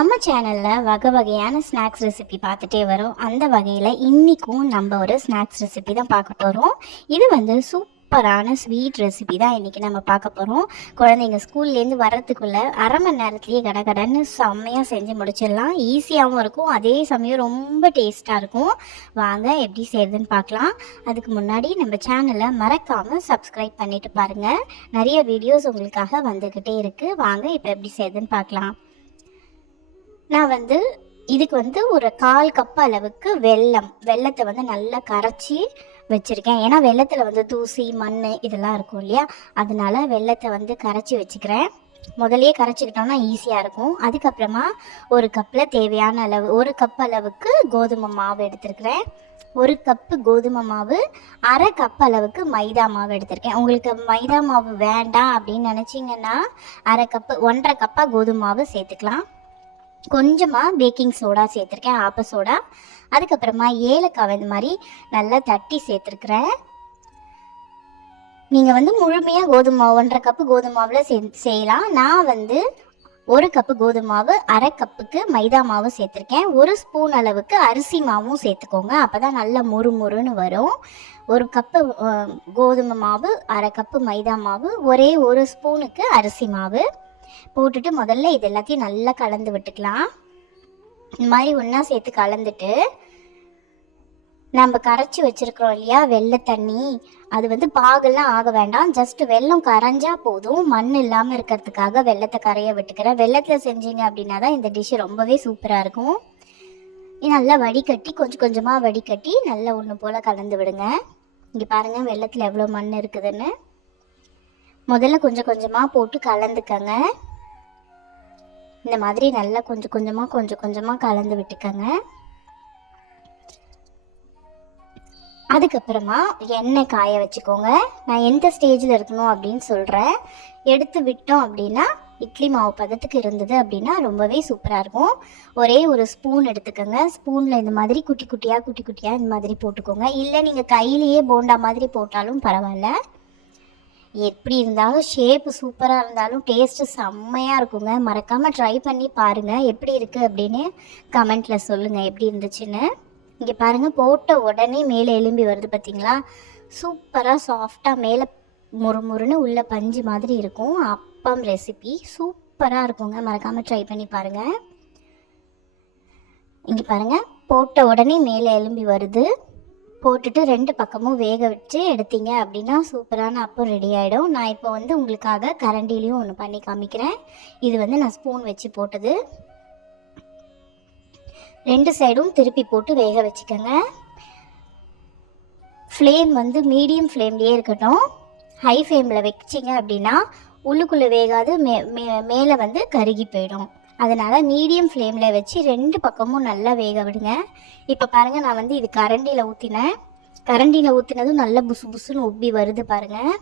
நம்ம சேனலில் வகை வகையான ஸ்நாக்ஸ் ரெசிபி பார்த்துட்டே வரோம். அந்த வகையில் இன்றைக்கும் நம்ம ஒரு ஸ்நாக்ஸ் ரெசிபி தான் பார்க்க போகிறோம். இது வந்து சூப்பரான ஸ்வீட் ரெசிபி தான் இன்றைக்கி நம்ம பார்க்க போகிறோம். குழந்தைங்க ஸ்கூல்லேருந்து வர்றதுக்குள்ளே அரை மணி நேரத்துலேயே கடகடன்னு செம்மையாக செஞ்சு முடிச்சிடலாம். ஈஸியாகவும் இருக்கும், அதே சமயம் ரொம்ப டேஸ்ட்டாக இருக்கும். வாங்க எப்படி செய்யுதுன்னு பார்க்கலாம். அதுக்கு முன்னாடி நம்ம சேனலை மறக்காமல் சப்ஸ்கிரைப் பண்ணிவிட்டு பாருங்கள். நிறைய வீடியோஸ் உங்களுக்காக வந்துக்கிட்டே இருக்குது. வாங்க இப்போ எப்படி செய்யுதுன்னு பார்க்கலாம். நான் இதுக்கு ஒரு 1/4 கப் அளவுக்கு வெல்லத்தை நல்லா கரைச்சி வச்சுருக்கேன். ஏன்னா வெல்லத்தில் தூசி மண் இதெல்லாம் இருக்கும் இல்லையா, அதனால வெல்லத்தை கரைச்சி வச்சுக்கிறேன். முதலையே கரைச்சிக்கிட்டோம்னா ஈஸியாக இருக்கும். அதுக்கப்புறமா 1 கப்பில் தேவையான அளவு 1 கப் அளவுக்கு கோதுமை மாவு எடுத்துருக்கிறேன். 1 கப்பு கோதுமை மாவு, அரை கப் அளவுக்கு மைதா மாவு எடுத்திருக்கேன். உங்களுக்கு மைதா மாவு வேண்டாம் அப்படின்னு நினச்சிங்கன்னா 1/2 கப்பாக கோதுமை மாவு சேர்த்துக்கலாம். கொஞ்சமாக பேக்கிங் சோடா சேர்த்துருக்கேன், ஆப்ப சோடா. அதுக்கப்புறமா ஏலக்காய் இந்த மாதிரி நல்லா தட்டி சேர்த்துருக்குறேன். நீங்கள் முழுமையாக கோதுமை மாவு 1/2 கப்பு கோதுமை மாவில் செய்யலாம். நான் 1 கப்பு கோதுமை மாவு, அரை கப்புக்கு மைதா மாவு சேர்த்துருக்கேன். 1 ஸ்பூன் அளவுக்கு அரிசி மாவும் சேர்த்துக்கோங்க, அப்போ தான் நல்லா முறுமுறுன்னு வரும். 1 கப்பு கோதுமை மாவு, அரை கப்பு மைதா மாவு, ஒரே 1 ஸ்பூனுக்கு அரிசி மாவு போட்டுட்டு முதல்ல இது எல்லாத்தையும் நல்லா கலந்து விட்டுக்கலாம். இந்த மாதிரி ஒன்றா சேர்த்து கலந்துட்டு நம்ம கரைச்சி வச்சுருக்கிறோம் இல்லையா வெள்ளை தண்ணி, அது பாகெல்லாம் ஆக வேண்டாம், ஜஸ்ட் வெல்லம் கரைஞ்சா போதும். மண் இல்லாமல் இருக்கிறதுக்காக வெள்ளத்தை கரைய விட்டுக்கிறேன். வெள்ளத்தில் செஞ்சீங்க அப்படின்னா தான் இந்த டிஷ்ஷு ரொம்பவே சூப்பராக இருக்கும். நல்லா வடிகட்டி கொஞ்சம் கொஞ்சமாக வடிகட்டி நல்லா ஒன்று போல் கலந்து விடுங்க. இங்கே பாருங்கள் வெள்ளத்தில் எவ்வளோ மண் இருக்குதுன்னு. முதல்ல கொஞ்சம் கொஞ்சமாக போட்டு கலந்துக்கங்க. இந்த மாதிரி நல்லா கொஞ்சம் கொஞ்சமாக கலந்து விட்டுக்கங்க. அதுக்கப்புறமா எண்ணெய் காய வச்சுக்கோங்க. நான் எந்த ஸ்டேஜில் இருக்கணும் அப்படின்னு சொல்கிறேன். எடுத்து விட்டோம் அப்படின்னா இட்லி மாவு பதத்துக்கு இருந்தது அப்படின்னா ரொம்பவே சூப்பராக இருக்கும். ஒரே 1 ஸ்பூன் எடுத்துக்கோங்க. ஸ்பூனில் இந்த மாதிரி குட்டி குட்டியாக இந்த மாதிரி போட்டுக்கோங்க. இல்லை நீங்கள் கையிலேயே போண்டா மாதிரி போட்டாலும் பரவாயில்ல. எப்படி இருந்தாலும் ஷேப்பு சூப்பராக இருந்தாலும் டேஸ்ட்டு செம்மையாக இருக்குங்க. மறக்காமல் ட்ரை பண்ணி பாருங்கள். எப்படி இருக்குது அப்படின்னு கமெண்ட்டில் சொல்லுங்கள் எப்படி இருந்துச்சுன்னு. இங்கே பாருங்கள், போட்ட உடனே மேலே எலும்பி வருது பார்த்தீங்களா, சூப்பராக சாஃப்டாக மேலே முறுமுறுன்னு உள்ள பஞ்சு மாதிரி இருக்கும். அப்பம் ரெசிபி சூப்பராக இருக்குங்க. மறக்காமல் ட்ரை பண்ணி பாருங்கள். இங்கே பாருங்கள், போட்ட உடனே மேலே எலும்பி வருது. போட்டுட்டு 2 பக்கமும் வேக வச்சு எடுத்தீங்க அப்படின்னா சூப்பரான அப்பம் ரெடி ஆகிடும். நான் இப்போ உங்களுக்காக கரண்டிலையும் ஒன்று பண்ணி காமிக்கிறேன். இது நான் ஸ்பூன் வச்சு போட்டது. 2 சைடும் திருப்பி போட்டு வேக வச்சுக்கோங்க. ஃப்ளேம் மீடியம் ஃப்ளேம்லேயே இருக்கட்டும். ஹை ஃப்ளேமில் வச்சிங்க அப்படின்னா உள்ளுக்குள்ளே வேகாது, மேலே கருகி போயிடும். அதனால் மீடியம் ஃப்ளேமில் வச்சு 2 பக்கமும் நல்லா வேக விடுங்க. இப்போ பாருங்கள், நான் இது கரண்டியில் ஊற்றினேன். கரண்டியில் ஊற்றினதும் நல்லா புசு புசுன்னு உப்பி வருது பாருங்கள்.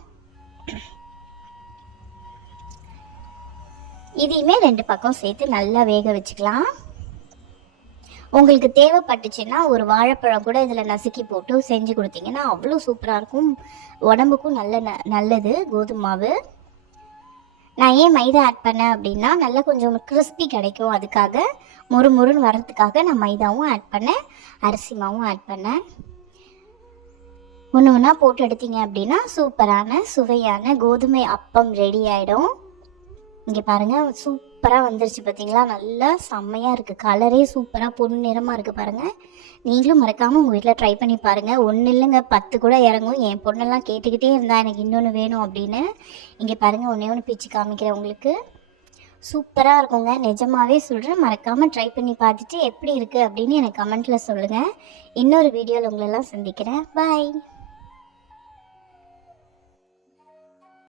இதையுமே 2 பக்கம் சேர்த்து நல்லா வேக வச்சுக்கலாம். உங்களுக்கு தேவைப்பட்டுச்சுன்னா ஒரு வாழைப்பழம் கூட இதில் நசுக்கி போட்டு செஞ்சு கொடுத்தீங்கன்னா அவ்வளோ சூப்பராக இருக்கும். உடம்புக்கும் நல்லது கோதுமை மாவு. நான் ஏன் மைதா ஆட் பண்ணேன் அப்படின்னா நல்லா கொஞ்சம் கிறிஸ்பி கிடைக்கும். அதுக்காக முறுமுறுன்னு வர்றதுக்காக நான் மைதாவும் ஆட் பண்ணேன், அரிசி மாவும் ஆட் பண்ணேன். ஒன்று ஒன்றா போட்டு எடுத்தீங்க அப்படின்னா சூப்பரான சுவையான கோதுமை அப்பம் ரெடி ஆகிடும். இங்கே பாருங்கள், சூப்பராக வந்துருச்சு பார்த்தீங்களா, நல்லா செம்மையாக இருக்குது. கலரே சூப்பராக பொன்னிறமாக இருக்குது பாருங்கள். நீங்களும் மறக்காமல் உங்கள் வீட்டில் ட்ரை பண்ணி பாருங்கள். ஒன்றும் இல்லைங்க, 10 கூட இறங்கும். என் பொண்ணெல்லாம் கேட்டுக்கிட்டே இருந்தா எனக்கு இன்னொன்று வேணும் அப்படின்னு. இங்கே பாருங்கள், ஒன்று பிச்சு காமிக்கிறேன் உங்களுக்கு. சூப்பராக இருக்குங்க, நிஜமாகவே சொல்கிறேன். மறக்காமல் ட்ரை பண்ணி பார்த்துட்டு எப்படி இருக்குது அப்படின்னு எனக்கு கமெண்ட்டில் சொல்லுங்கள். இன்னொரு வீடியோவில் உங்களெல்லாம் சந்திக்கிறேன். பாய்.